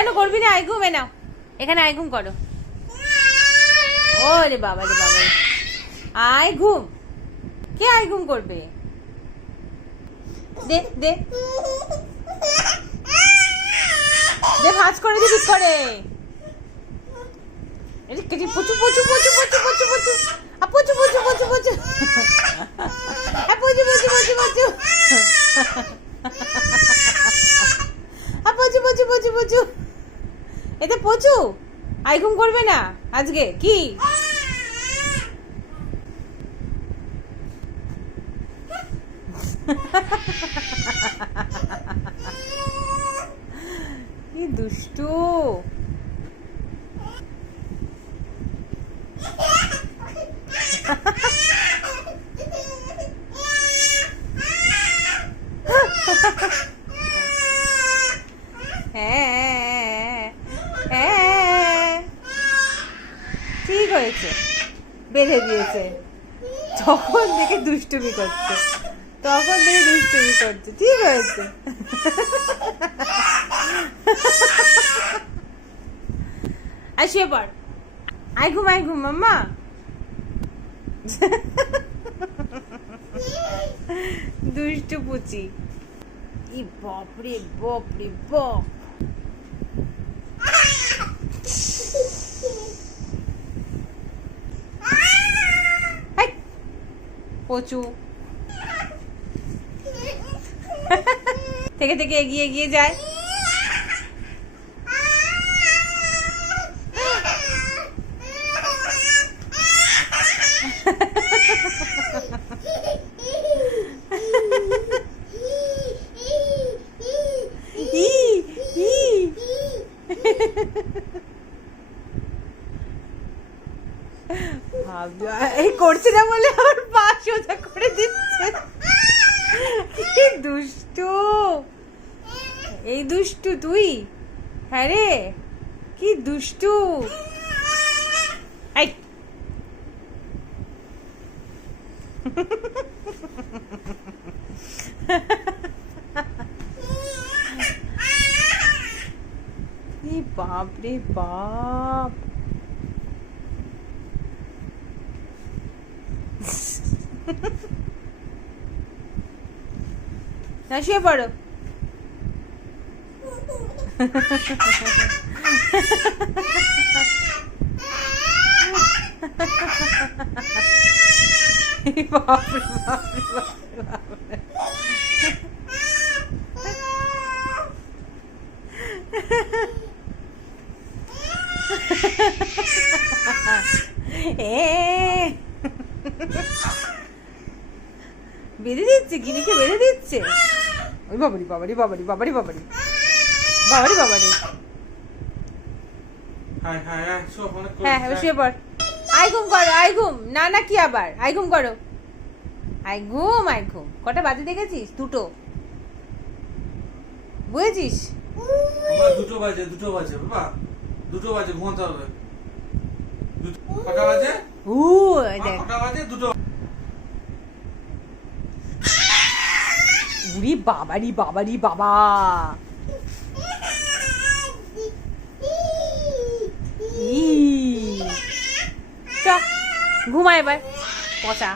কেন করবি না? আই ঘুম নাও, এখানে আই ঘুম করো। ওরে বাবা রে বাবা, আই ঘুম। কে আই ঘুম করবে? দে দে দে, ভাঁজ করে দিবি করে। পুচু পুচু পুচু পুচু পুচু পুচু পুচু পুচু পুচু পুচু পুচু পুচু পুচু পুচু পুচু পুচু পুচু পুচু। এতে পচু আই ঘুম করবে না আজকে কি? কি দুষ্টু। ঠিক হয়েছে, বেঁধে দিয়েছে। তখন থেকে দুষ্টুমি করছে, তখন থেকে দুষ্টুমি করছে। ঠিক হয়েছে। আসিয়ে পর, আই ঘুম মাম্মা। দুষ্টু পুচি। ই বাপরে বাপরে বাপ। পচু থেকে থেকে এগিয়ে এগিয়ে যায়। এই করছে না বলে আমার পা সোজা করে দিচ্ছে। কি দুষ্টু, এই দুষ্টু তুই। হ্যাঁ রে, কি দুষ্টু। এই বাপ রে বাপ। না, শুয়ে পড়ো। বাপরে বাপরে বাপরে বাপরে। বেঁধে দিচ্ছে, গিনিকে বেঁধে দিচ্ছে। ওই বাবারি বাবারি বাবারি বাবারি বাবারি বাবারি বাবারি। হ্যাঁ, শুয়ে পড়। আই ঘুম করো, আই ঘুম। না না, কি আবার আই ঘুম করো। আই ঘুম, আই ঘুম। কটা বাজে দেখেছিস? 2টো। বুঝেছিস? 2টো বাজে, 2টো বাজে বাবা, 2টো বাজে, ঘুমাতে হবে। কটা বাজে? দেখ, কটা বাজে? 2টো। উরি বাবারি বাবারি বাবা। ঘুমা এবার, পচা।